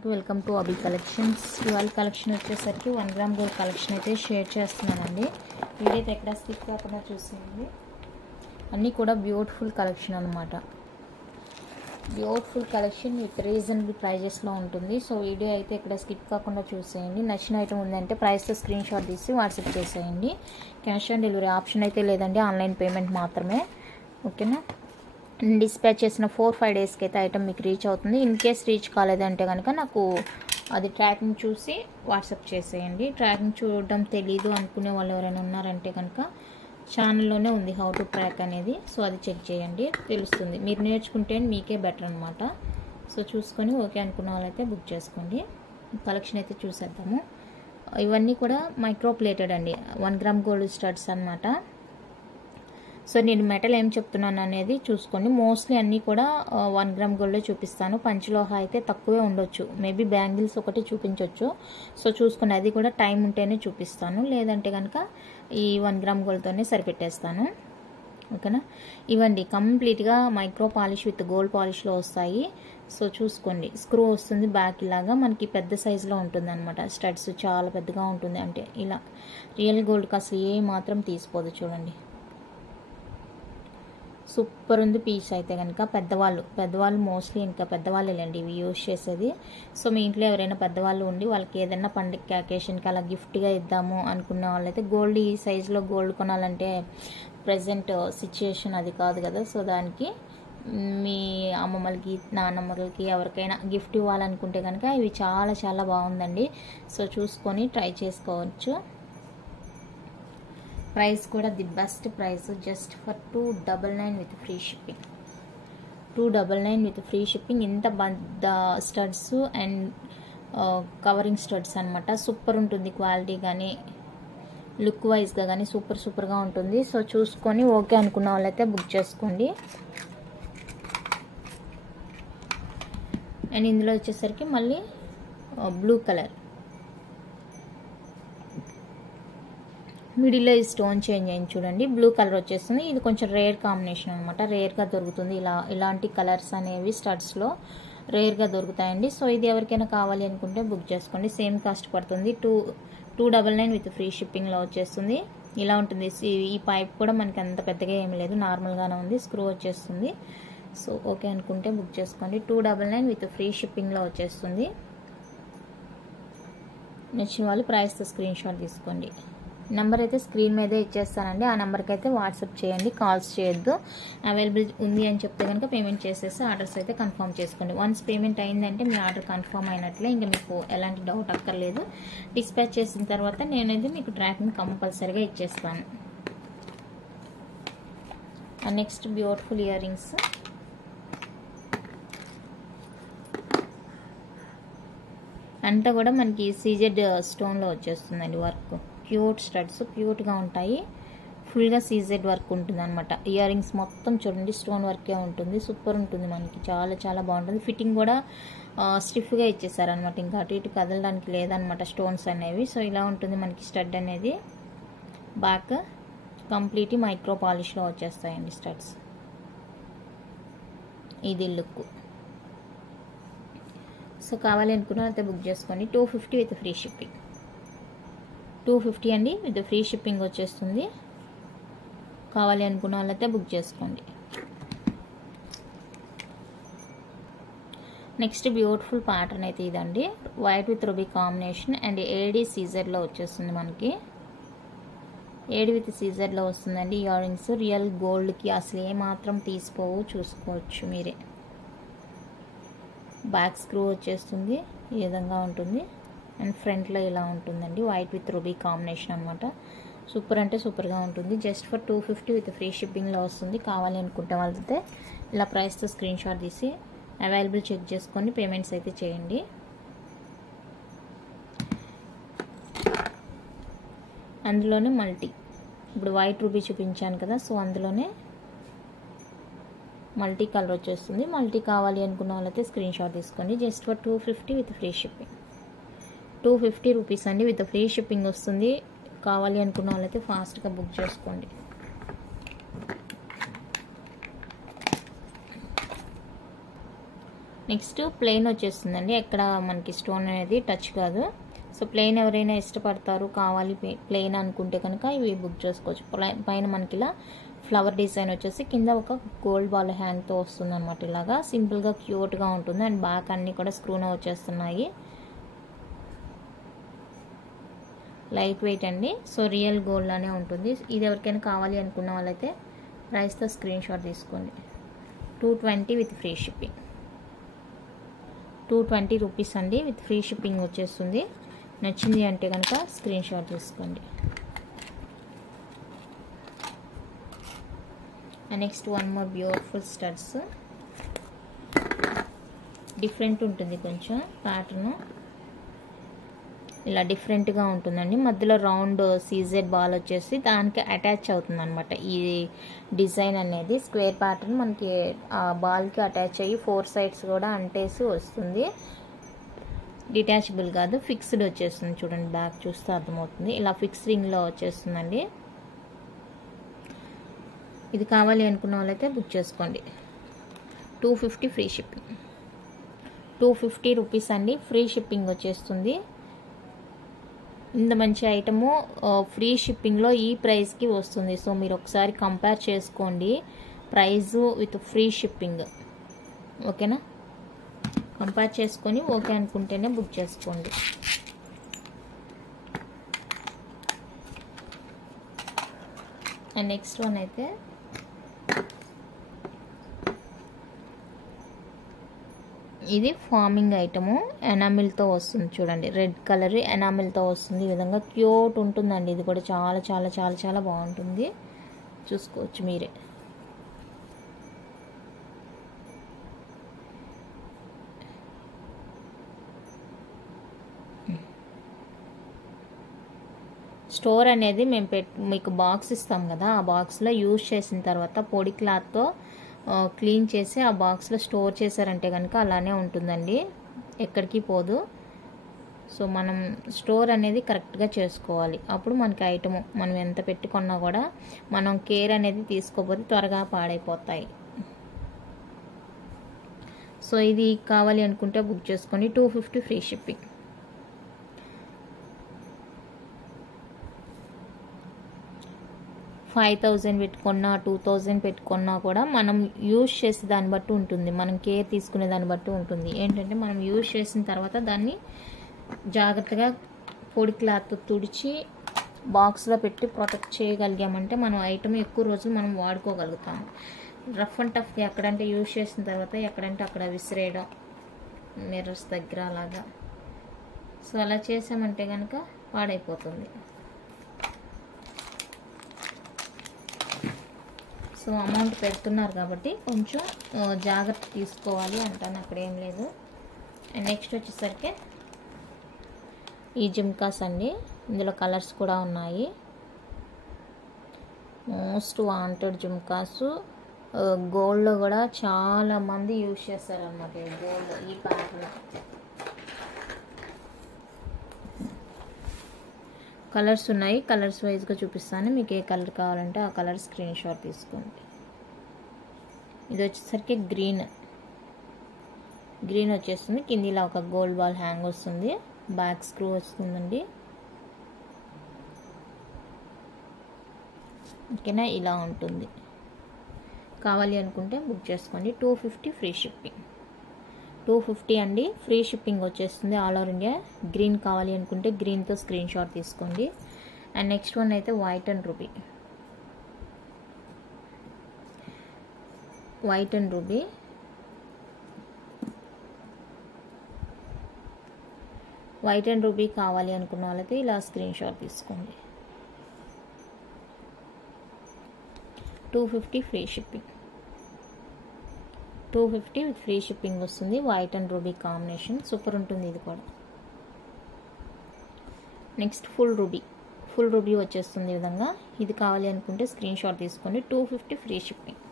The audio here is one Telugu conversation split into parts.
Welcome to Abhi collections. ఇవాళ కలెక్షన్ వచ్చేసరికి 1 గ్రామ్ గోల్డ్ కలెక్షన్ అయితే షేర్ చేస్తున్నానండి. వీడియో అయితే ఎక్కడ స్కిప్ కాకుండా చూసేయండి. అన్నీ కూడా బ్యూటిఫుల్ కలెక్షన్ అనమాట. బ్యూటిఫుల్ కలెక్షన్ విత్ రీజనబుల్ ప్రైజెస్లో ఉంటుంది. సో వీడియో అయితే ఇక్కడ స్కిప్ కాకుండా చూసేయండి. నచ్చిన ఐటమ్ ఉందంటే ప్రైస్తో స్క్రీన్ షాట్ తీసి వాట్సాప్ చేసేయండి. క్యాష్ ఆన్ డెలివరీ ఆప్షన్ అయితే లేదండి, ఆన్లైన్ పేమెంట్ మాత్రమే. ఓకేనా? డిస్పాచ్ చేసిన 4-5 డేస్కి అయితే ఐటమ్ మీకు రీచ్ అవుతుంది. ఇన్ కేస్ రీచ్ కాలేదంటే కనుక నాకు అది ట్రాకింగ్ చూసి వాట్సాప్ చేసేయండి. ట్రాకింగ్ చూడడం తెలీదు అనుకునే వాళ్ళు ఎవరైనా ఉన్నారంటే కనుక ఛానల్లోనే ఉంది హౌ టు ట్రాక్ అనేది. సో అది చెక్ చేయండి, తెలుస్తుంది. మీరు నేర్చుకుంటే మీకే బెటర్ అనమాట. సో చూసుకొని ఓకే అనుకున్న వాళ్ళైతే బుక్ చేసుకోండి. కలెక్షన్ అయితే చూసేద్దాము. ఇవన్నీ కూడా మైక్రో ప్లేటెడ్ అండి, 1 గ్రామ్ గోల్డ్ స్టడ్స్ అనమాట. సో నేను మెటల్ ఏం చెప్తున్నాను అనేది చూసుకోండి. మోస్ట్లీ అన్నీ కూడా 1 గ్రామ్ గోల్డ్లో చూపిస్తాను. పంచలోహ అయితే తక్కువే ఉండొచ్చు, మేబీ బ్యాంగిల్స్ ఒకటి చూపించవచ్చు. సో చూసుకోండి, అది కూడా టైం ఉంటేనే చూపిస్తాను, లేదంటే కనుక ఈ 1 గ్రామ్ గోల్డ్తోనే సరిపెట్టేస్తాను. ఓకేనా? ఇవ్వండి కంప్లీట్గా మైక్రో పాలిష్ విత్ గోల్డ్ పాలిష్లో వస్తాయి. సో చూసుకోండి, స్క్రూ వస్తుంది బ్యాక్, ఇలాగా మనకి పెద్ద సైజులో ఉంటుంది అనమాట. స్టడ్స్ చాలా పెద్దగా ఉంటుంది, అంటే ఇలా రియల్ గోల్డ్కి అసలు ఏ మాత్రం తీసిపోదు. చూడండి, సూపర్ ఉంది పీస్ అయితే కనుక. పెద్దవాళ్ళు మోస్ట్లీ ఇంకా పెద్దవాళ్ళేనండి ఇవి యూజ్ చేసేది. సో మీ ఇంట్లో ఎవరైనా పెద్దవాళ్ళు ఉండి వాళ్ళకి ఏదైనా పండుగ అకేషన్కి అలా గిఫ్ట్గా ఇద్దాము అనుకునే వాళ్ళైతే గోల్డ్ ఈ సైజులో గోల్డ్ కొనాలంటే ప్రజెంట్ సిచ్యుయేషన్ అది కాదు కదా. సో దానికి మీ అమ్మమ్మలకి నాన్నమ్మలకి ఎవరికైనా గిఫ్ట్ ఇవ్వాలనుకుంటే కనుక ఇవి చాలా చాలా బాగుందండి. సో చూసుకొని ట్రై చేసుకోవచ్చు. ప్రైస్ కూడా the best price, just for 299 with free shipping. 299 with free shipping. ఇంత పెద్ద స్టడ్స్ అండ్ కవరింగ్ స్టడ్స్ అనమాట. సూపర్ ఉంటుంది క్వాలిటీ కానీ లుక్ వైజ్గా కానీ సూపర్గా ఉంటుంది. సో చూసుకొని ఓకే అనుకున్న వాళ్ళైతే బుక్ చేసుకోండి. అండ్ ఇందులో వచ్చేసరికి మళ్ళీ బ్లూ కలర్, మిడిల్లో ఈ స్టోన్ చేంజ్ అయింది చూడండి, బ్లూ కలర్ వచ్చేస్తుంది. ఇది కొంచెం రేర్ కాంబినేషన్ అనమాట, రేర్గా దొరుకుతుంది. ఇలాంటి కలర్స్ అనేవి స్టడ్స్లో రేర్గా దొరుకుతాయండి. సో ఇది ఎవరికైనా కావాలి అనుకుంటే బుక్ చేసుకోండి. సేమ్ కాస్ట్ పడుతుంది. 299 విత్ ఫ్రీ షిప్పింగ్లో వచ్చేస్తుంది. ఇలా ఉంటుంది. ఈ పైప్ కూడా మనకి అంత పెద్దగా ఏమి లేదు, నార్మల్గానే ఉంది. స్క్రూ వచ్చేస్తుంది. సో ఓకే అనుకుంటే బుక్ చేసుకోండి. 299 విత్ ఫ్రీ షిప్పింగ్లో వచ్చేస్తుంది. నచ్చిన వాళ్ళు ప్రైస్తో స్క్రీన్ షాట్ తీసుకోండి. నెంబర్ అయితే స్క్రీన్ మీదే ఇచ్చేస్తానండి, ఆ నెంబర్కి అయితే వాట్సాప్ చేయండి, కాల్స్ చేయొద్దు. అవైలబుల్ ఉంది అని చెప్తే కనుక పేమెంట్ చేసేసి ఆర్డర్స్ అయితే కన్ఫర్మ్ చేసుకోండి. వన్స్ పేమెంట్ అయిందంటే మీ ఆర్డర్ కన్ఫర్మ్ అయినట్లే, ఇంకా మీకు ఎలాంటి డౌట్ అక్కర్లేదు. డిస్పాచ్ చేసిన తర్వాత నేనైతే మీకు ట్రాకింగ్ కంపల్సరీగా ఇచ్చేస్తాను. Next beautiful ear rings. అంతా కూడా మనకి సీజెడ్ స్టోన్లో వచ్చేస్తుందండి వర్క్. క్యూట్ స్టడ్స్, క్యూట్గా ఉంటాయి. ఫుల్గా సీజెడ్ వర్క్ ఉంటుంది అనమాట. ఇయర్ రింగ్స్ మొత్తం చూడండి స్టోన్ వర్కే ఉంటుంది. సూపర్ ఉంటుంది, మనకి చాలా చాలా బాగుంటుంది. ఫిట్టింగ్ కూడా స్టిఫ్గా ఇచ్చేసారనమాట, ఇంకా అటు ఇటు కదలడానికి లేదనమాట స్టోన్స్ అనేవి. సో ఇలా ఉంటుంది మనకి స్టడ్ అనేది. బ్యాక్ కంప్లీట్ మైక్రో పాలిష్లో వచ్చేస్తాయండి స్టడ్స్. ఇది లుక్. సో కావాలి అనుకున్న అయితే బుక్ చేసుకోండి. 250 విత్ ఫ్రీ షిప్పింగ్. 250 అండి, విత్ ఫ్రీ షిప్పింగ్ వచ్చేస్తుంది. కావాలి అనుకున్న వాళ్ళైతే బుక్ చేసుకోండి. నెక్స్ట్ బ్యూటిఫుల్ ప్యాటర్న్ అయితే ఇదండి, white with ruby combination and AD సీజర్లో వచ్చేస్తుంది మనకి. ఏడి విత్ సీజర్లో వస్తుందండి. ఇయర్ రింగ్స్ రియల్ గోల్డ్కి అసలు ఏమాత్రం తీసిపోవు, చూసుకోవచ్చు మీరే. బ్యాక్ స్క్రూ వచ్చేస్తుంది, ఈ విధంగా ఉంటుంది. అండ్ ఫ్రంట్లో ఇలా ఉంటుందండి, వైట్ విత్ రూబీ కాంబినేషన్ అనమాట. సూపర్ అంటే సూపర్గా ఉంటుంది. జస్ట్ ఫర్ 250 విత్ ఫ్రీ షిప్పింగ్లో వస్తుంది. కావాలి అనుకుంటే వాళ్ళైతే ఇలా ప్రైస్తో స్క్రీన్ షాట్ తీసి అవైలబుల్ చెక్ చేసుకొని పేమెంట్స్ అయితే చేయండి. అందులోనే మల్టీ, ఇప్పుడు వైట్ రూబీ చూపించాను కదా, సో అందులోనే మల్టీ కలర్ వచ్చేస్తుంది. మల్టీ కావాలి అనుకున్న వాళ్ళైతే స్క్రీన్ షాట్ తీసుకోండి. Just for 250 with free shipping. 250 rupees అండి, విత్ ఫ్రీ షిప్పింగ్ వస్తుంది. కావాలి అనుకున్న వాళ్ళైతే ఫాస్ట్గా బుక్ చేసుకోండి. నెక్స్ట్ ప్లెయిన్ వచ్చేస్తుందండి, ఎక్కడ మనకి స్టోన్ అనేది టచ్ కాదు. సో ప్లెయిన్ ఎవరైనా ఇష్టపడతారు కావాలి ప్లెయిన్ అనుకుంటే కనుక ఇవి బుక్ చేసుకోవచ్చు. పైన మనకి ఇలా ఫ్లవర్ డిజైన్ వచ్చేసి కింద ఒక గోల్డ్ బాల్ హ్యాంగ్తో వస్తుంది అనమాట. ఇలాగా సింపుల్గా క్యూట్గా ఉంటుంది. అండ్ బ్యాక్ అన్నీ కూడా స్క్రూన వచ్చేస్తున్నాయి. లైట్ వెయిట్ అండి. సో రియల్ గోల్డ్ లానే ఉంటుంది. ఇది ఎవరికైనా కావాలి అనుకున్న వాళ్ళైతే ప్రైస్తో స్క్రీన్ షాట్ తీసుకోండి. 220 విత్ ఫ్రీ షిప్పింగ్. 220 రూపీస్ అండి, విత్ ఫ్రీ షిప్పింగ్ వచ్చేస్తుంది. నచ్చింది అంటే కనుక స్క్రీన్ షాట్ తీసుకోండి. Next one more beautiful studs. Different ఉంటుంది కొంచెం ప్యాటర్న్, ఇలా డిఫరెంట్గా ఉంటుందండి. మధ్యలో రౌండ్ సీజెడ్ బాల్ వచ్చేసి దానికి అటాచ్ అవుతుంది అనమాట. ఈ డిజైన్ అనేది స్క్వేర్ ప్యాటర్న్ మనకి ఆ బాల్కి అటాచ్ అయ్యి 4 సైడ్స్ కూడా అంటేసి వస్తుంది. డిటాచబుల్ కాదు, ఫిక్స్డ్ వచ్చేస్తుంది. చూడండి బ్యాక్ చూస్తే అర్థమవుతుంది. ఇలా ఫిక్స్ రింగ్లో వచ్చేస్తుందండి. ఇది కావాలి అనుకున్న వాళ్ళైతే బుక్ చేసుకోండి. 250 ఫ్రీ షిప్పింగ్. 250 రూపీస్ అండి, ఫ్రీ షిప్పింగ్ వచ్చేస్తుంది. ఇంత మంచి ఐటము ఫ్రీ షిప్పింగ్లో ఈ ప్రైస్కి వస్తుంది. సో మీరు ఒకసారి కంపేర్ చేసుకోండి ప్రైజు విత్ ఫ్రీ షిప్పింగ్. ఓకేనా, కంపేర్ చేసుకొని ఓకే అనుకుంటేనే బుక్ చేసుకోండి. అండ్ నెక్స్ట్ వన్ అయితే ఇది ఫార్మింగ్ ఐటము, ఎనామిల్తో వస్తుంది. చూడండి రెడ్ కలర్ ఎనామిల్తో వస్తుంది. ఈ విధంగా క్యూట్ ఉంటుందండి. ఇది కూడా చాలా చాలా చాలా చాలా బాగుంటుంది, చూసుకోవచ్చు మీరే. స్టోర్ అనేది మేము మీకు బాక్స్ ఇస్తాం కదా, ఆ బాక్స్లో యూజ్ చేసిన తర్వాత పొడి క్లాత్తో క్లీన్ చేసి ఆ బాక్స్లో స్టోర్ చేశారంటే కనుక అలానే ఉంటుందండి, ఎక్కడికి పోదు. సో మనం స్టోర్ అనేది కరెక్ట్గా చేసుకోవాలి. అప్పుడు మనకి ఐటము మనం ఎంత పెట్టుకున్నా కూడా మనం కేర్ అనేది తీసుకోకపోతే త్వరగా పాడైపోతాయి. సో ఇది కావాలి అనుకుంటే బుక్ చేసుకోండి. 250 ఫ్రీ షిప్పింగ్. 5000 పెట్టుకున్నా 2000 పెట్టుకున్నా కూడా మనం యూజ్ చేసే దాన్ని బట్టి ఉంటుంది, మనం కేర్ తీసుకునే దాన్ని బట్టి ఉంటుంది. ఏంటంటే మనం యూజ్ చేసిన తర్వాత దాన్ని జాగ్రత్తగా పొడి క్లాత్ తుడిచి బాక్స్లో పెట్టి ప్రొటెక్ట్ చేయగలిగామంటే మనం ఐటమ్ ఎక్కువ రోజులు మనం వాడుకోగలుగుతాము. రఫ్ అండ్ టఫ్ ఎక్కడంటే యూజ్ చేసిన తర్వాత ఎక్కడంటే అక్కడ విసిరేయడం, మిర్రర్స్ దగ్గర అలాగా. సో అలా చేసామంటే కనుక పాడైపోతుంది. సో అమౌంట్ పెడుతున్నారు కాబట్టి కొంచెం జాగ్రత్త తీసుకోవాలి అంటాను, అక్కడ ఏం లేదు. అండ్ నెక్స్ట్ వచ్చేసరికి ఈ జిమ్కాస్ అండి, ఇందులో కలర్స్ కూడా ఉన్నాయి. Most wanted jhumkas. గోల్డ్లో కూడా చాలా మంది యూజ్ చేస్తారన్నమాట గోల్డ్ ఈ ప్యాటర్న్. కలర్స్ ఉన్నాయి, కలర్స్ వైజ్గా చూపిస్తాను. మీకు ఏ కలర్ కావాలంటే ఆ కలర్ స్క్రీన్ షాట్ తీసుకోండి. ఇది వచ్చేసరికి గ్రీన్ వచ్చేస్తుంది. కింద ఇలా ఒక గోల్డ్ బాల్ హ్యాంగ్ వస్తుంది, బ్యాక్ స్క్రూ వస్తుందండి. ఓకేనా, ఇలా ఉంటుంది. కావాలి అనుకుంటే బుక్ చేసుకోండి. 250 ఫ్రీ షిప్పింగ్. 250 అండి, ఫ్రీ షిప్పింగ్ వచ్చేస్తుంది ఆల్ ఓవర్ ఇండియా. గ్రీన్ కావాలి అనుకుంటే గ్రీన్తో స్క్రీన్ షాట్ తీసుకోండి. అండ్ నెక్స్ట్ వన్ అయితే white and ruby. White and ruby. White and ruby కావాలి అనుకున్న వాళ్ళకి ఇలా స్క్రీన్ షాట్ తీసుకోండి. 250 free shipping. 250 with free shipping వస్తుంది. White and ruby combination super ఉంటుంది ఇది కూడా. నెక్స్ట్ ఫుల్ రూబీ వచ్చేస్తుంది ఈ విధంగా. ఇది కావాలి అనుకుంటే స్క్రీన్ షాట్ తీసుకోండి. 250 ఫ్రీ షిప్పింగ్.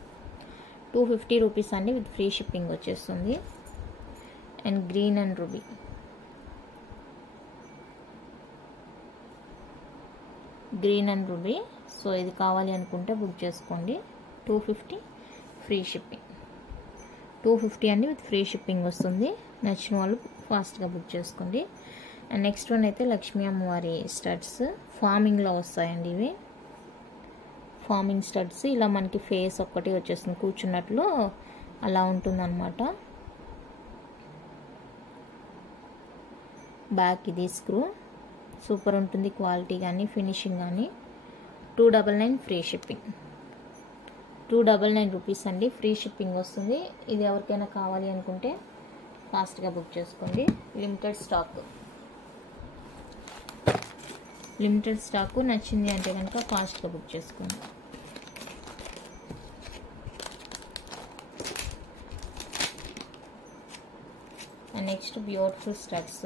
250 రూపీస్ అండి, విత్ ఫ్రీ షిప్పింగ్ వచ్చేస్తుంది. And green and ruby. So ఇది కావాలి అనుకుంటే బుక్ చేసుకోండి. 250 ఫ్రీ షిప్పింగ్. 250 అండి, విత్ ఫ్రీ షిప్పింగ్ వస్తుంది. నచ్చిన వాళ్ళు ఫాస్ట్గా బుక్ చేసుకోండి. అండ్ నెక్స్ట్ వన్ అయితే లక్ష్మీ అమ్మవారి స్టడ్స్ ఫార్మింగ్లో వస్తాయండి. ఇవి ఫార్మింగ్ స్టడ్స్. ఇలా మనకి ఫేస్ ఒక్కటి వచ్చేస్తుంది, కూర్చున్నట్లు అలా ఉంటుందన్నమాట. బ్యాక్ ఇది స్క్రూ. సూపర్ ఉంటుంది క్వాలిటీ కానీ ఫినిషింగ్ కానీ. 299 ఫ్రీ షిప్పింగ్. 299 రూపీస్ అండి, ఫ్రీ షిప్పింగ్ వస్తుంది. ఇది ఎవరికైనా కావాలి అనుకుంటే ఫాస్ట్గా బుక్ చేసుకోండి. లిమిటెడ్ స్టాక్ నచ్చింది అంటే కనుక ఫాస్ట్గా బుక్ చేసుకోండి. And next beautiful studs.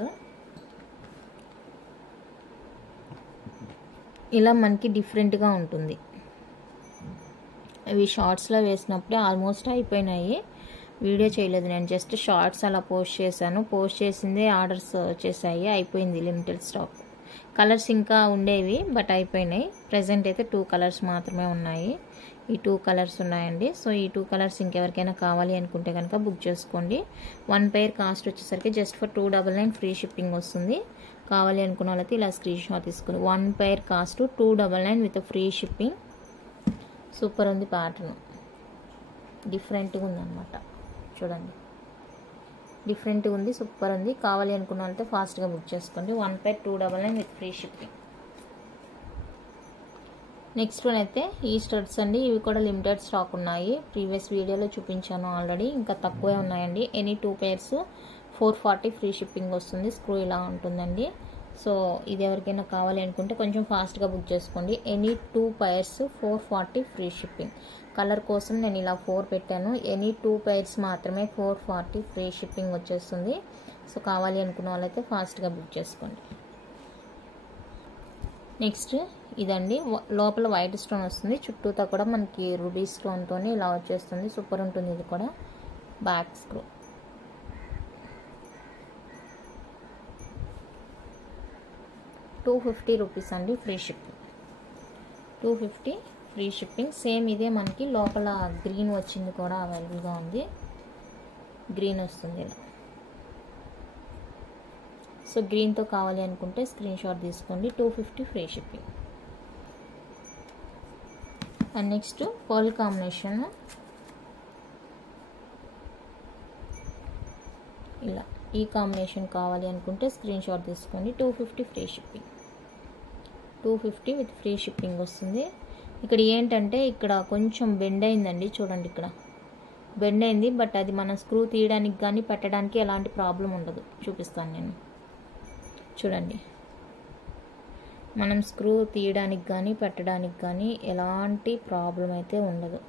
ఇలా మనకి డిఫరెంట్గా ఉంటుంది. ఇవి షార్ట్స్లో వేసినప్పుడే ఆల్మోస్ట్ అయిపోయినాయి. వీడియో చేయలేదు నేను, జస్ట్ షార్ట్స్ అలా పోస్ట్ చేశాను. పోస్ట్ చేసిందే ఆర్డర్స్ వచ్చేసాయి, అయిపోయింది లిమిటెడ్ స్టాక్. కలర్స్ ఇంకా ఉండేవి బట్ అయిపోయినాయి. ప్రజెంట్ అయితే 2 కలర్స్ మాత్రమే ఉన్నాయి. ఈ 2 కలర్స్ ఉన్నాయండి. సో ఈ 2 కలర్స్ ఇంకెవరికైనా కావాలి అనుకుంటే కనుక బుక్ చేసుకోండి. 1 పెయిర్ కాస్ట్ వచ్చేసరికి జస్ట్ ఫర్ 299 ఫ్రీ షిప్పింగ్ వస్తుంది. కావాలి అనుకున్న వాళ్ళైతే ఇలా స్క్రీన్ షాట్ తీసుకుని 1 pair cost 299 with free shipping. Super ఉంది ప్యాటర్న్, డిఫరెంట్గా ఉందన్నమాట. చూడండి, డిఫరెంట్గా ఉంది, సూపర్ ఉంది. కావాలి అనుకున్న వాళ్ళైతే ఫాస్ట్గా బుక్ చేసుకోండి. 1 pair 299 with free shipping. Next one అయితే ఈ స్టడ్స్ అండి. ఇవి కూడా లిమిటెడ్ స్టాక్ ఉన్నాయి. ప్రీవియస్ వీడియోలో చూపించాను ఆల్రెడీ, ఇంకా తక్కువే ఉన్నాయండి. ఎనీ 2 పెయిర్స్ 440 ఫ్రీ షిప్పింగ్ వస్తుంది. స్క్రూ ఇలా ఉంటుందండి. సో ఇది ఎవరికైనా కావాలి అనుకుంటే కొంచెం ఫాస్ట్గా బుక్ చేసుకోండి. Any 2 pairs 440 free shipping. Colour కోసం నేను ఇలా 4 పెట్టాను. ఎనీ 2 పెయిర్స్ మాత్రమే 440 ఫ్రీ షిప్పింగ్ వచ్చేస్తుంది. సో కావాలి అనుకున్న వాళ్ళైతే ఫాస్ట్గా బుక్ చేసుకోండి. నెక్స్ట్ ఇదండి, లోపల వైట్ స్టోన్ వస్తుంది, చుట్టూతో కూడా మనకి రూబీ స్టోన్తో ఇలా వచ్చేస్తుంది. సూపర్ ఉంటుంది. ఇది కూడా బ్యాక్ స్క్రూ. ₹250 అండి, free shipping. 250 free shipping. Same ఇదే మనకి లోపల గ్రీన్ వచ్చింది కూడా అవైలబుల్గా ఉంది. గ్రీన్ వస్తుంది ఇలా. సో గ్రీన్తో కావాలి అనుకుంటే స్క్రీన్ షాట్ తీసుకోండి. 250 free shipping. And next pearl combination ఇలా. ఈ కాంబినేషన్ కావాలి అనుకుంటే స్క్రీన్ షాట్ తీసుకోండి. 250 free shipping. 250 with free shipping వస్తుంది. ఇక్కడ ఏంటంటే ఇక్కడ కొంచెం బెండ్ అయిందండి, చూడండి ఇక్కడ బెండ్ అయింది. బట్ అది మనం స్క్రూ తీయడానికి కానీ పెట్టడానికి ఎలాంటి ప్రాబ్లం ఉండదు. చూపిస్తాను నేను, చూడండి. మనం స్క్రూ తీయడానికి కానీ పెట్టడానికి కానీ ఎలాంటి ప్రాబ్లం అయితే ఉండదు.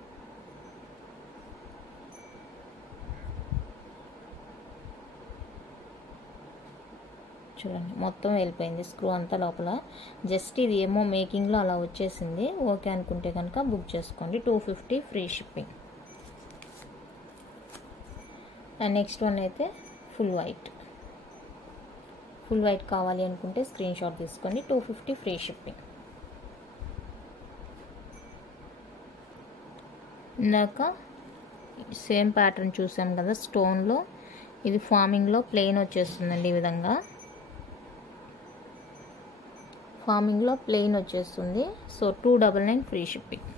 చూడండి, మొత్తం వెళ్ళిపోయింది స్క్రూ అంతా లోపల. జస్ట్ ఇది ఏమో మేకింగ్లో అలా వచ్చేసింది. ఓకే అనుకుంటే కనుక బుక్ చేసుకోండి. 250 free shipping. And next one అయితే ఫుల్ వైట్. ఫుల్ వైట్ కావాలి అనుకుంటే స్క్రీన్ షాట్ తీసుకోండి. 250 ఫ్రీ షిప్పింగ్. ఇందాక సేమ్ ప్యాటర్న్ చూసాం కదా స్టోన్లో, ఇది ఫార్మింగ్లో ప్లెయిన్ వచ్చేస్తుందండి. ఈ విధంగా ఫార్మింగ్లో ప్లెయిన్ వచ్చేస్తుంది. So 299 free shipping.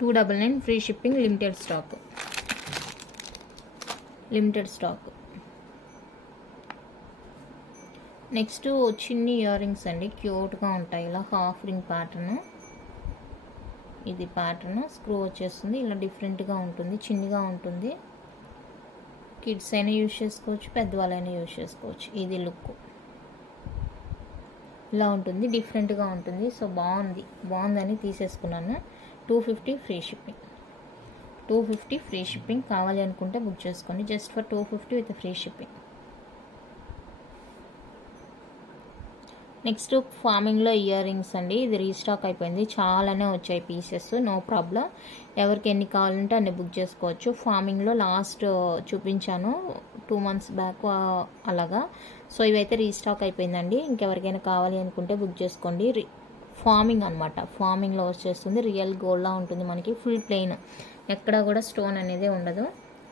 299 free shipping. Limited stock. Next చిన్ని ఇయర్ రింగ్స్ అండి, క్యూట్గా ఉంటాయి. ఇలా హాఫ్ రింగ్ ప్యాటర్న్. ఇది ప్యాటర్న్ స్క్రూ వచ్చేస్తుంది. ఇలా డిఫరెంట్గా ఉంటుంది, చిన్నగా ఉంటుంది. కిడ్స్ అయినా యూజ్ చేసుకోవచ్చు, పెద్దవాళ్ళైనా యూజ్ చేసుకోవచ్చు. ఇది లుక్ ఇలా ఉంటుంది, డిఫరెంట్గా ఉంటుంది. సో బాగుందని తీసేసుకున్నాను. 250 ఫ్రీ షిప్పింగ్. 250 free shipping. కావాలి అనుకుంటే బుక్ చేసుకోండి. Just for 250 with free shipping. Next ఫార్మింగ్లో ఇయర్ రింగ్స్ అండి. ఇది రీస్టాక్ అయిపోయింది, చాలానే వచ్చాయి పీసెస్. నో ప్రాబ్లం, ఎవరికి ఎన్ని కావాలంటే అన్ని బుక్ చేసుకోవచ్చు. ఫార్మింగ్లో లాస్ట్ చూపించాను 2 మంత్స్ బ్యాక్ అలాగా. సో ఇవైతే రీస్టాక్ అయిపోయిందండి. ఇంకెవరికైనా కావాలి అనుకుంటే బుక్ చేసుకోండి. ఫార్మింగ్ అనమాట, ఫార్మింగ్లో వచ్చేస్తుంది. రియల్ గోల్డ్లా ఉంటుంది మనకి. ఫుల్ ప్లెయిన్, ఎక్కడ కూడా స్టోన్ అనేది ఉండదు.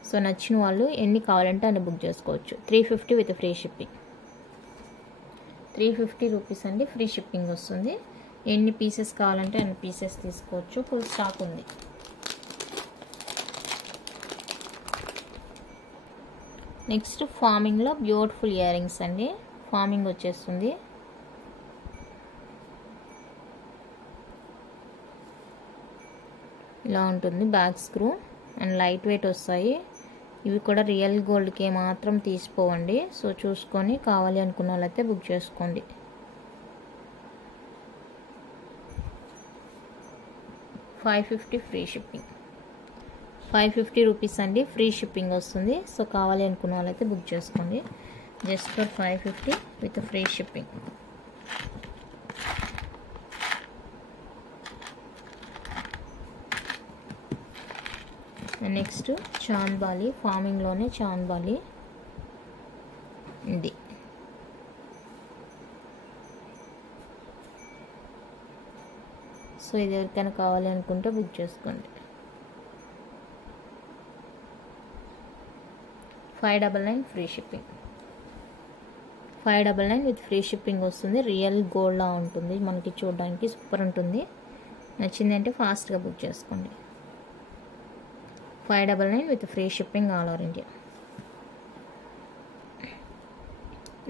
సో నచ్చిన వాళ్ళు ఎన్ని కావాలంటే అన్ని బుక్ చేసుకోవచ్చు. 350 విత్ ఫ్రీ షిప్పింగ్. 350 రూపీస్ అండి, ఫ్రీ షిప్పింగ్ వస్తుంది. ఎన్ని పీసెస్ కావాలంటే అన్ని పీసెస్ తీసుకోవచ్చు. ఫుల్ స్టాక్ ఉంది. నెక్స్ట్ ఫార్మింగ్లో బ్యూటిఫుల్ ఇయర్ రింగ్స్ అండి. ఫార్మింగ్ వచ్చేస్తుంది. ఇలా ఉంటుంది back screw and light weight వస్తాయి. ఇవి కూడా రియల్ గోల్డ్కి మాత్రం తీసిపోవండి. సో చూసుకొని కావాలి అనుకున్న వాళ్ళైతే బుక్ చేసుకోండి. $550 ఫ్రీ షిప్పింగ్. 550 రూపీస్ అండి, ఫ్రీ షిప్పింగ్ వస్తుంది. సో కావాలి అనుకున్న వాళ్ళైతే బుక్ చేసుకోండి. Just for 550 with free shipping. Next chandbali, ఫార్మింగ్లోనే చాంద్బాలి ఇది. సో ఇది ఎవరికైనా కావాలి అనుకుంటే బుక్ చేసుకోండి. 599 free shipping. 599 with free shipping వస్తుంది. రియల్ గోల్డ్లా ఉంటుంది, మనకి చూడడానికి సూపర్ ఉంటుంది. నచ్చిందంటే ఫాస్ట్గా బుక్ చేసుకోండి. 599 with free shipping all over India.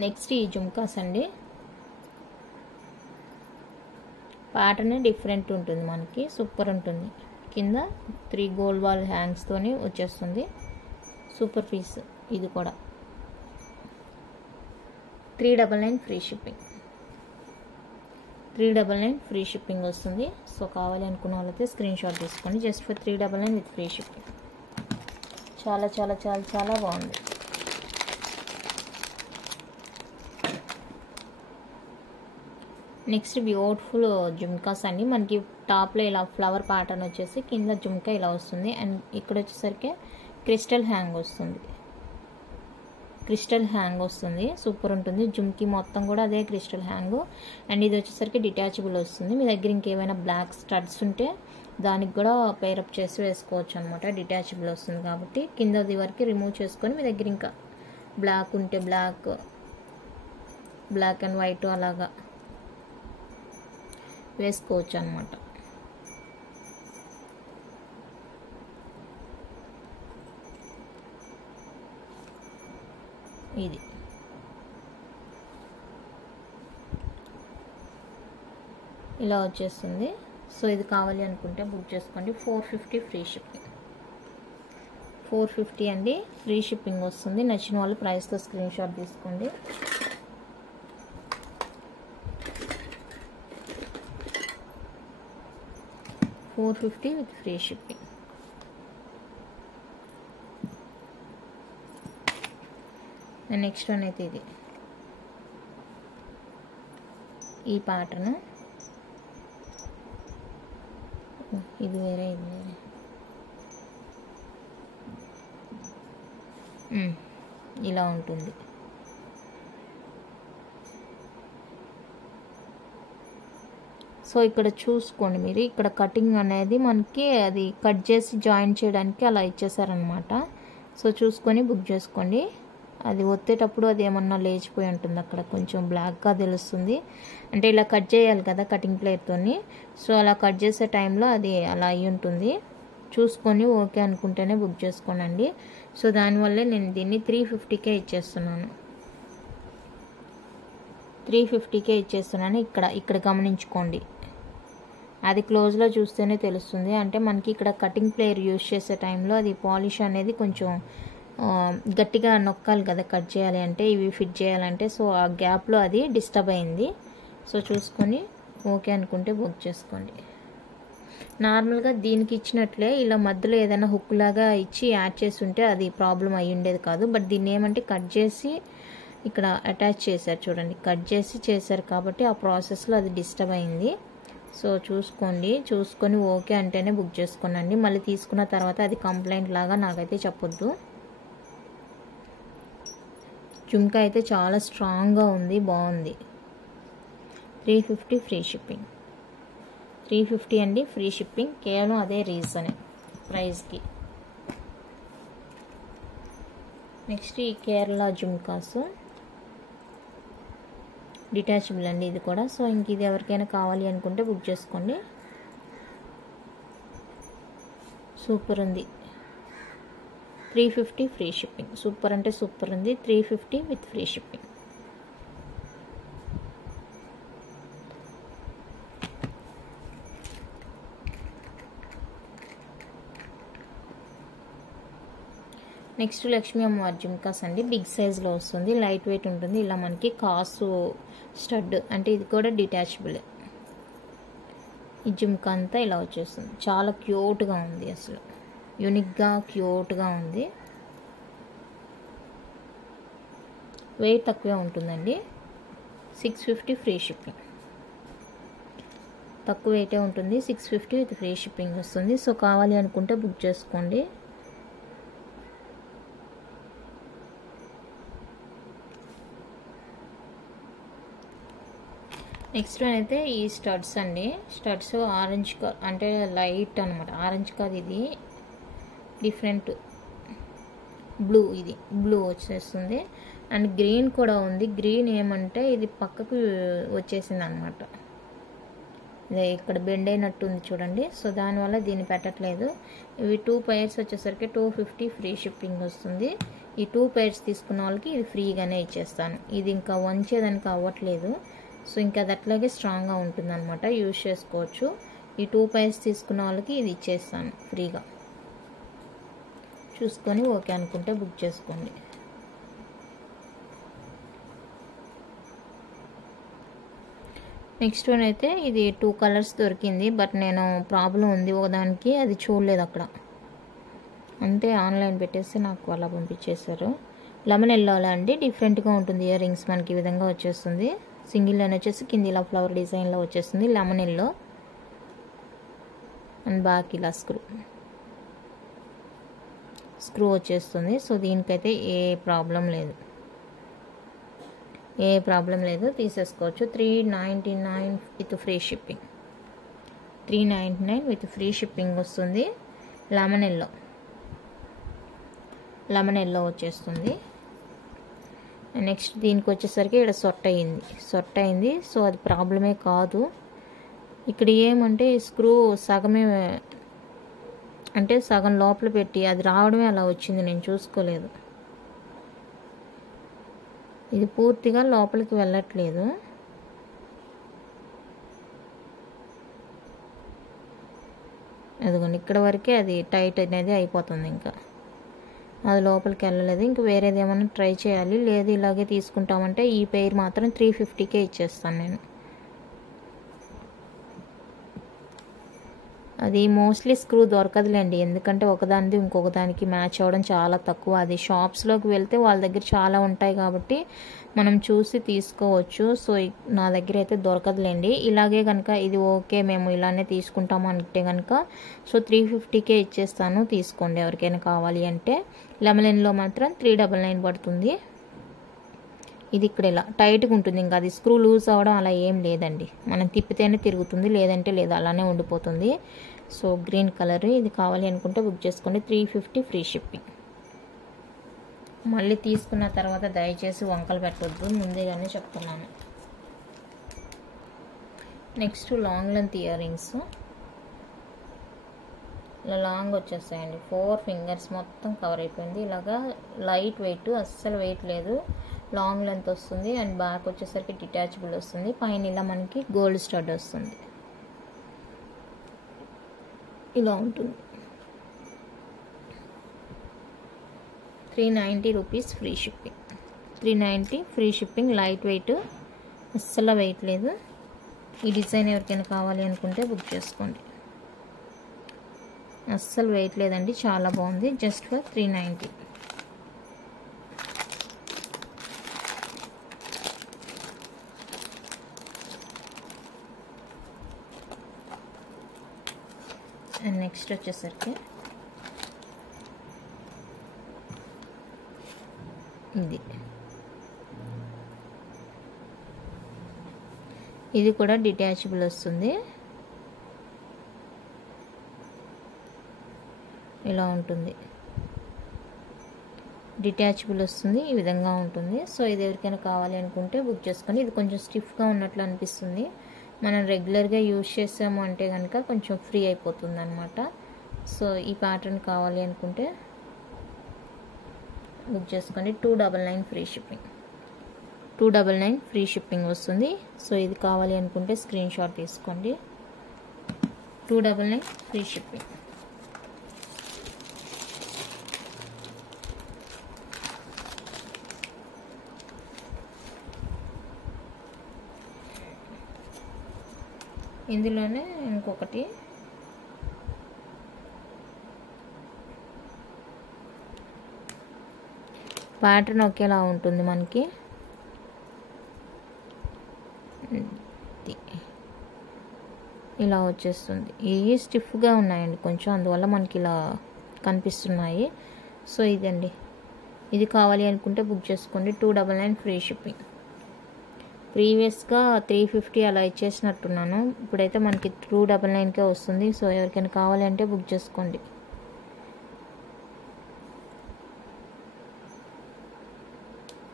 Next ఈ జుమ్కాస్ అండి. ప్యాటర్న్ డిఫరెంట్ ఉంటుంది, మనకి సూపర్ ఉంటుంది. కింద 3 గోల్డ్ బాల్ హ్యాంగ్స్తోని వచ్చేస్తుంది. సూపర్ పీస్ ఇది కూడా. 399 ఫ్రీ షిప్పింగ్. 399 ఫ్రీ షిప్పింగ్ వస్తుంది. సో కావాలి అనుకున్న వాళ్ళైతే స్క్రీన్ షాట్ తీసుకోండి. Just for 399 with free shipping. చాలా చాలా చాలా చాలా బాగుంది. నెక్స్ట్ బ్యూటిఫుల్ జుమ్కాస్ అండి. మనకి టాప్లో ఇలా ఫ్లవర్ ప్యాటర్న్ వచ్చేసి కింద జుమ్కా ఇలా వస్తుంది. అండ్ ఇక్కడ వచ్చేసరికి క్రిస్టల్ హ్యాంగ్ వస్తుంది. క్రిస్టల్ హ్యాంగ్ వస్తుంది, సూపర్ ఉంటుంది. జుమ్కి మొత్తం కూడా అదే క్రిస్టల్ హ్యాంగ్. అండ్ ఇది వచ్చేసరికి డిటాచబుల్ వస్తుంది. మీ దగ్గర ఇంకేమైనా బ్లాక్ స్టడ్స్ ఉంటే దానికి కూడా పేరప్ చేసి వేసుకోవచ్చు అనమాట. డిటాచబుల్ వస్తుంది కాబట్టి కిందది వరకు రిమూవ్ చేసుకొని మీ దగ్గర ఇంకా బ్లాక్ ఉంటే బ్లాక్ అండ్ వైట్ అలాగా వేసుకోవచ్చు అనమాట. ఇది ఇలా వచ్చేస్తుంది. సో ఇది కావాలి అనుకుంటే బుక్ చేసుకోండి. 450 ఫ్రీ షిప్పింగ్. 450 అండి, ఫ్రీ షిప్పింగ్ వస్తుంది. నచ్చిన వాళ్ళు ప్రైస్తో స్క్రీన్ షాట్ తీసుకోండి. $450 with free shipping. Next one అయితే ఇది. ఈ ప్యాటర్న్ ఇది వేరే, ఇది వేరే. ఇలా ఉంటుంది. సో ఇక్కడ చూసుకోండి మీరు, ఇక్కడ కటింగ్ అనేది మనకి అది కట్ చేసి జాయిన్ చేయడానికి అలా ఇచ్చేసారనమాట. సో చూసుకొని బుక్ చేసుకోండి. అది ఒత్తేటప్పుడు అది ఏమన్నా లేచిపోయి ఉంటుంది, అక్కడ కొంచెం బ్లాక్గా తెలుస్తుంది. అంటే ఇలా కట్ చేయాలి కదా కటింగ్ ప్లేట్తోని. సో అలా కట్ చేసే టైంలో అది అలా అయి ఉంటుంది. చూసుకొని ఓకే అనుకుంటేనే బుక్ చేసుకోనండి. సో దానివల్లే నేను దీన్ని 350కే ఇచ్చేస్తున్నాను. 350కే ఇచ్చేస్తున్నాను. ఇక్కడ గమనించుకోండి, అది క్లోజ్లో చూస్తేనే తెలుస్తుంది. అంటే మనకి ఇక్కడ కటింగ్ ప్లేయర్ యూజ్ చేసే టైంలో అది పాలిష్ అనేది కొంచెం గట్టిగా నొక్కాలి కదా కట్ చేయాలి అంటే, ఇవి ఫిట్ చేయాలంటే. సో ఆ గ్యాప్లో అది డిస్టర్బ్ అయింది. సో చూసుకొని ఓకే అనుకుంటే బుక్ చేసుకోండి. నార్మల్గా దీనికి ఇచ్చినట్లే ఇలా మధ్యలో ఏదైనా హుక్ లాగా ఇచ్చి యాడ్ చేసి ఉంటే అది ప్రాబ్లం అయ్యి ఉండేది కాదు. బట్ దీన్ని ఏమంటే కట్ చేసి ఇక్కడ అటాచ్ చేశారు చూడండి, కట్ చేసి చేశారు కాబట్టి ఆ ప్రాసెస్లో అది డిస్టర్బ్ అయింది. సో చూసుకోండి, చూసుకొని ఓకే అంటేనే బుక్ చేసుకోనండి. మళ్ళీ తీసుకున్న తర్వాత అది కంప్లైంట్ లాగా నాకైతే చెప్పొద్దు. జుమ్కా అయితే చాలా స్ట్రాంగ్గా ఉంది, బాగుంది. 350 ఫ్రీ షిప్పింగ్. 350 అండి, ఫ్రీ షిప్పింగ్. కేవలం అదే రీజనే. ప్రైస్కి. నెక్స్ట్ ఈ కేరళ జుమ్కాస్ డిటాచబుల్ అండి ఇది కూడా. సో ఇంక ఇది ఎవరికైనా కావాలి అనుకుంటే బుక్ చేసుకోండి. సూపర్ ఉంది. 350 ఫ్రీ షిప్పింగ్. సూపర్ అంటే సూపర్ ఉంది. 350 with free shipping. Next Lakshmi అమ్మవారి జుమ్కాస్ అండి. బిగ్ సైజ్లో వస్తుంది, లైట్ వెయిట్ ఉంటుంది. ఇలా మనకి కాసు స్టడ్ అంటే ఇది కూడా డిటాచబుల్. ఈ జుమ్కా అంతా ఇలా వచ్చేస్తుంది. చాలా క్యూట్గా ఉంది, అసలు యూనిక్గా క్యూట్గా ఉంది. వెయిట్ తక్కువే ఉంటుందండి. 650 ఫ్రీ షిప్పింగ్. తక్కువ వెయిటే ఉంటుంది. 650 విత్ ఫ్రీ షిప్పింగ్ వస్తుంది. సో కావాలి అనుకుంటే బుక్ చేసుకోండి. నెక్స్ట్ వన్ అయితే ఈ స్టడ్స్ అండి. స్టడ్స్ ఆరెంజ్ అంటే లైట్ అనమాట. ఆరెంజ్ కాదు, ఇది డిఫరెంట్ బ్లూ. ఇది బ్లూ వచ్చేస్తుంది అండ్ గ్రీన్ కూడా ఉంది. గ్రీన్ ఏమంటే ఇది పక్కకు వచ్చేసింది అనమాట. ఇది ఇక్కడ బెండ్ అయినట్టు ఉంది చూడండి. సో దానివల్ల దీన్ని పెట్టట్లేదు. ఇవి 2 పైర్స్ వచ్చేసరికి 250 ఫ్రీ షిప్పింగ్ వస్తుంది. ఈ 2 పైర్స్ తీసుకున్న వాళ్ళకి ఇది ఫ్రీగానే ఇచ్చేస్తాను. ఇది ఇంకా వంచేదానికి అవ్వట్లేదు. సో ఇంకా అది అట్లాగే స్ట్రాంగ్గా ఉంటుంది అనమాట, యూజ్ చేసుకోవచ్చు. ఈ 2 పైర్స్ తీసుకున్న వాళ్ళకి ఇది ఇచ్చేస్తాను ఫ్రీగా. చూసుకొని ఓకే అనుకుంటే బుక్ చేసుకోండి. నెక్స్ట్ వన్ అయితే ఇది 2 కలర్స్ దొరికింది. బట్ నేను ప్రాబ్లం ఉంది ఒకదానికి, అది చూడలేదు అక్కడ. అంటే ఆన్లైన్ పెట్టేసి నాకు అలా పంపించేశారు. లెమన్ ఎల్లోలా అండి. డిఫరెంట్గా ఉంటుంది. ఇయర్ రింగ్స్ మనకి ఈ విధంగా వచ్చేస్తుంది. సింగిల్ లైన్ వచ్చేసి కింద ఇలా ఫ్లవర్ డిజైన్లో వచ్చేస్తుంది. లెమన్ ఎల్లో అండ్ బ్యాక్ ఇలా స్క్రూ వచ్చేస్తుంది. సో దీనికైతే ఏ ప్రాబ్లం లేదు, తీసేసుకోవచ్చు. 399 with free shipping. 399 with free shipping వస్తుంది. లెమన్ ఎల్లో వచ్చేస్తుంది. నెక్స్ట్ దీనికి వచ్చేసరికి ఇక్కడ సొట్ట అయింది. సో అది ప్రాబ్లమే కాదు. ఇక్కడ ఏమంటే స్క్రూ సగమే, అంటే సగం లోపల పెట్టి అది రావడమే అలా వచ్చింది, నేను చూసుకోలేదు. ఇది పూర్తిగా లోపలికి వెళ్ళట్లేదు. అదిగోండి ఇక్కడ వరకే అది టైట్ అనేది అయిపోతుంది. ఇంకా అది లోపలికి వెళ్ళలేదు. ఇంకా వేరేది ఏమైనా ట్రై చేయాలి. లేదు ఇలాగే తీసుకుంటామంటే ఈ పెయిర్ మాత్రం 350కే ఇచ్చేస్తాను నేను. అది మోస్ట్లీ స్క్రూ దొరకదులేండి, ఎందుకంటే ఒకదానిది ఇంకొక దానికి మ్యాచ్ అవ్వడం చాలా తక్కువ. అది షాప్స్లోకి వెళ్తే వాళ్ళ దగ్గర చాలా ఉంటాయి కాబట్టి మనం చూసి తీసుకోవచ్చు. సో నా దగ్గర అయితే దొరకదులేండి. ఇలాగే కనుక ఇది ఓకే మేము ఇలానే తీసుకుంటాము అంటే కనుక సో 350కే ఇచ్చేస్తాను, తీసుకోండి ఎవరికైనా కావాలి అంటే. లెమన్ ఎల్లో మాత్రం 399 పడుతుంది. ఇది ఇక్కడ ఇలా టైట్గా ఉంటుంది. ఇంకా అది స్క్రూ లూజ్ అవ్వడం అలా ఏం లేదండి. మనం తిప్పితేనే తిరుగుతుంది, లేదంటే లేదు, అలానే ఉండిపోతుంది. సో గ్రీన్ కలర్ ఇది కావాలి అనుకుంటే బుక్ చేసుకోండి. 350 ఫ్రీ షిప్పింగ్. మళ్ళీ తీసుకున్న తర్వాత దయచేసి వంకలు పెట్టవద్దు, ముందేగానే చెప్తున్నాను. Next long length ear rings. ఇలా లాంగ్ వచ్చేస్తాయండి. 4 ఫింగర్స్ మొత్తం కవర్ అయిపోయింది. ఇలాగా లైట్ వెయిట్, అస్సలు వెయిట్ లేదు. లాంగ్ లెంత్ వస్తుంది అండ్ బ్యాక్ వచ్చేసరికి డిటాచబుల్ వస్తుంది. పైన ఇలా మనకి గోల్డ్ స్టడ్ వస్తుంది. ఇలా ఉంటుంది. 390 rupees free shipping. 390 free shipping. Light weight, అస్సలు వెయిట్ లేదు. ఈ డిజైన్ ఎవరికైనా కావాలి అనుకుంటే బుక్ చేసుకోండి. అస్సలు వెయిట్ లేదండి, చాలా బాగుంది. Just for 390. అండ్ నెక్స్ట్ వచ్చేసరికి ఇది కూడా డిటాచబుల్ వస్తుంది. ఇలా ఉంటుంది, డిటాచబుల్ వస్తుంది, ఈ విధంగా ఉంటుంది. సో ఇది ఎవరికైనా కావాలి అనుకుంటే బుక్ చేసుకొని. ఇది కొంచెం స్టిఫ్గా ఉన్నట్లు అనిపిస్తుంది, మనం రెగ్యులర్గా యూజ్ చేసాము అంటే కనుక కొంచెం ఫ్రీ అయిపోతుంది అనమాట. సో ఈ ప్యాటర్న్ కావాలి అనుకుంటే బుక్ చేసుకోండి. 299 ఫ్రీ షిప్పింగ్, 299 ఫ్రీ షిప్పింగ్ వస్తుంది. సో ఇది కావాలి అనుకుంటే స్క్రీన్ షాట్ తీసుకోండి. 299 ఫ్రీ షిప్పింగ్. ఇందులోనే ఇంకొకటి ప్యాటర్న్ ఒకేలా ఉంటుంది మనకి. ఇలా వచ్చేస్తుంది. ఇవి స్టిఫ్గా ఉన్నాయండి కొంచెం, అందువల్ల మనకి ఇలా కనిపిస్తున్నాయి. సో ఇదండి, ఇది కావాలి అనుకుంటే బుక్ చేసుకోండి. 299 ఫ్రీ షిప్పింగ్. ప్రీవియస్గా 350 అలా ఇచ్చేసినట్టున్నాను, ఇప్పుడైతే మనకి 299కే వస్తుంది. సో ఎవరికైనా కావాలి అంటే బుక్ చేసుకోండి.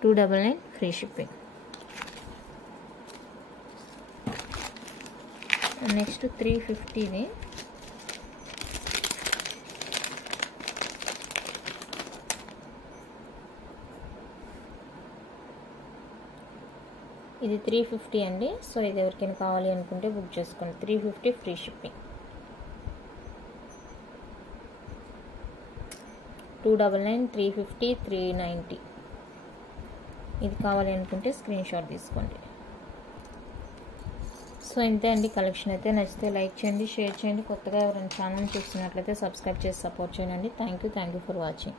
$299 ఫ్రీ షిప్పింగ్. నెక్స్ట్ 350ది ఇది 350 అండి. సో ఇది ఎవరికైనా కావాలి అనుకుంటే బుక్ చేసుకోండి. 350 ఫ్రీ షిప్పింగ్. 299, 350, 390. ఇది కావాలి అనుకుంటే స్క్రీన్ షాట్ తీసుకోండి. సో ఇంతే అండి కలెక్షన్ అయితే. నచ్చితే లైక్ చేయండి, షేర్ చేయండి. కొత్తగా ఎవరైనా ఛానల్ చూస్తున్నట్లయితే సబ్స్క్రైబ్ చేసి సపోర్ట్ చేయండి. Thank you for watching.